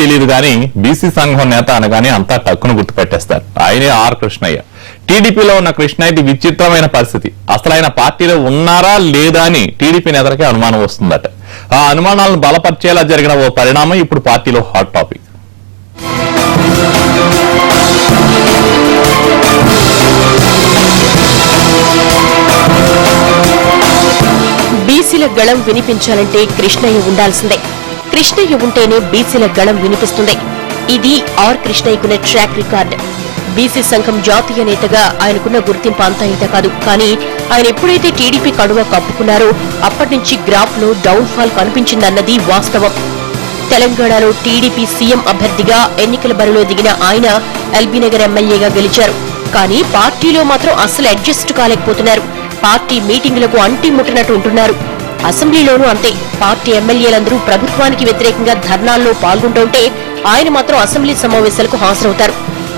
తెలియదు కానీ బీసీ సంఘం నేత అనగానే అంతా టక్కును గుర్తుపెట్టేస్తారు. ఆయనే ఆర్ కృష్ణయ్య. టీడీపీలో ఉన్న కృష్ణయ్యది విచిత్రమైన పరిస్థితి. అసలు ఆయన పార్టీలో ఉన్నారా లేదా అని టీడీపీ నేతలకే అనుమానం వస్తుందట. ఆ అనుమానాలను బలపరిచేలా జరిగిన ఓ పరిణామం ఇప్పుడు పార్టీలో హాట్ టాపిక్. బీసీల గళం వినిపించాలంటే కృష్ణయ్య ఉండాల్సిందే. కృష్ణయ్య ఉంటేనే బీసీల గళం వినిపిస్తుంది. ఇది ఆర్ కృష్ణయ్యకున్న ట్రాక్ రికార్డ్. బీసీ సంఘం జాతీయ నేతగా ఆయనకున్న గుర్తింపు అంతా ఇంత కాదు. కానీ ఆయన ఎప్పుడైతే టీడీపీ కడువ కప్పుకున్నారో అప్పటి నుంచి గ్రాఫ్ లో డౌన్ ఫాల్ కనిపించిందన్నది వాస్తవం. తెలంగాణలో టీడీపీ సీఎం అభ్యర్థిగా ఎన్నికల బరిలో దిగిన ఆయన ఎల్బీనగర్ ఎమ్మెల్యేగా గెలిచారు. కానీ పార్టీలో మాత్రం అస్సలు అడ్జస్ట్ కాలేకపోతున్నారు. పార్టీ మీటింగులకు అంటి ముట్టనట్టు ఉంటున్నారు. అసెంబ్లీలోనూ అంతే. పార్టీ ఎమ్మెల్యేలందరూ ప్రభుత్వానికి వ్యతిరేకంగా ధర్నాల్లో పాల్గొంటుంటే ఆయన మాత్రం అసెంబ్లీ సమావేశాలకు హాజరవుతారు.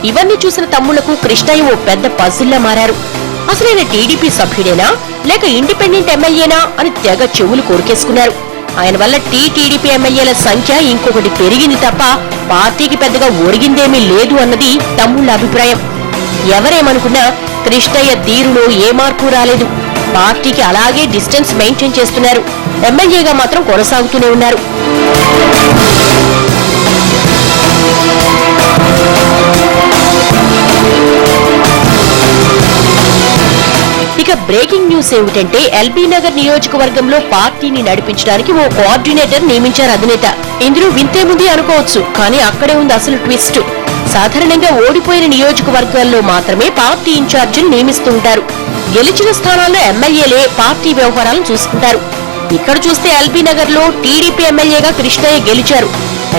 ఇవన్నీ చూసిన తమ్ముళ్లకు కృష్ణయ్య ఓ పెద్ద పజిల్లా మారారు. అసలైన టీడీపీ సభ్యుడేనా లేక ఇండిపెండెంట్ ఎమ్మెల్యేనా అని తెగ చెవులు కొరికేసుకున్నారు. ఆయన వల్ల టీడీపీ ఎమ్మెల్యేల సంఖ్య ఇంకొకటి పెరిగింది తప్ప పార్టీకి పెద్దగా ఒరిగిందేమీ లేదు అన్నది తమ్ముళ్ల అభిప్రాయం. ఎవరేమనుకున్నా కృష్ణయ్య తీరులో ఏ మార్పు రాలేదు. పార్టీకి అలాగే డిస్టెన్స్ మెయింటైన్ చేస్తున్నారు. ఎమ్మెల్యేగా మాత్రం కొనసాగుతూనే ఉన్నారు. ఇక బ్రేకింగ్ న్యూస్ ఏమిటంటే ఎల్బీనగర్ నియోజకవర్గంలో పార్టీని నడిపించడానికి ఓ కోఆర్డినేటర్ నియమించారు అధినేత. ఇందులో వింతేముంది అనుకోవచ్చు, కానీ అక్కడే ఉంది అసలు ట్విస్ట్. సాధారణంగా ఓడిపోయిన నియోజకవర్గాల్లో మాత్రమే పార్టీ ఇన్ఛార్జీలు నియమిస్తూ ఉంటారు. గెలిచిన స్థానాల్లో ఎమ్మెల్యేలే పార్టీ వ్యవహారాలను చూసుకుంటారు. ఇక్కడ చూస్తే ఎల్బీనగర్ లో టీడీపీ ఎమ్మెల్యేగా కృష్ణయ్య గెలిచారు.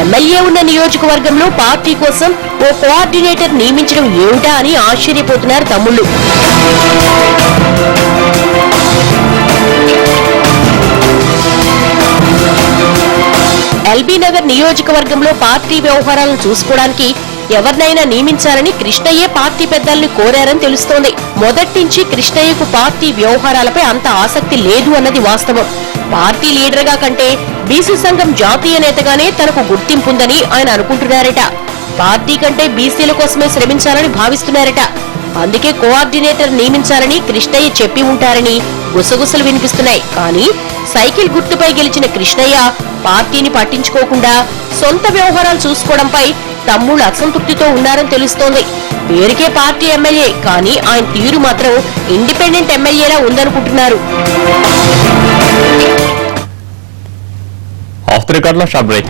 ఎమ్మెల్యే ఉన్న నియోజకవర్గంలో పార్టీ కోసం ఓ కోఆర్డినేటర్ నియమించడం ఏమిటా అని ఆశ్చర్యపోతున్నారు తమ్ముళ్లు. ఎల్బీనగర్ నియోజకవర్గంలో పార్టీ వ్యవహారాలను చూసుకోవడానికి ఎవరినైనా నియమించాలని కృష్ణయ్యే పార్టీ పెద్దల్ని కోరారని తెలుస్తోంది. మొదటి నుంచి కృష్ణయ్యకు పార్టీ వ్యవహారాలపై అంత ఆసక్తి లేదు అన్నది వాస్తవం. పార్టీ లీడర్ గా కంటే బీసీ సంఘం జాతీయ నేతగానే తనకు గుర్తింపుందని ఆయన అనుకుంటున్నారట. పార్టీ కంటే బీసీల కోసమే శ్రమించాలని భావిస్తున్నారట. అందుకే కోఆర్డినేటర్ నియమించాలని కృష్ణయ్య చెప్పి ఉంటారని గుసగుసలు వినిపిస్తున్నాయి. కానీ సైకిల్ గుర్తుపై గెలిచిన కృష్ణయ్య పార్టీని పట్టించుకోకుండా సొంత వ్యవహారాలు చూసుకోవడంపై తమ్ముళ్లు అసంతృప్తితో ఉన్నారని తెలుస్తోంది. పేరుకే పార్టీ ఎమ్మెల్యే, కానీ ఆయన తీరు మాత్రం ఇండిపెండెంట్ ఎమ్మెల్యేలా ఉందనుకుంటున్నారు. ఆఫ్ ది రికార్డ్ లో షార్ట్ బ్రేక్.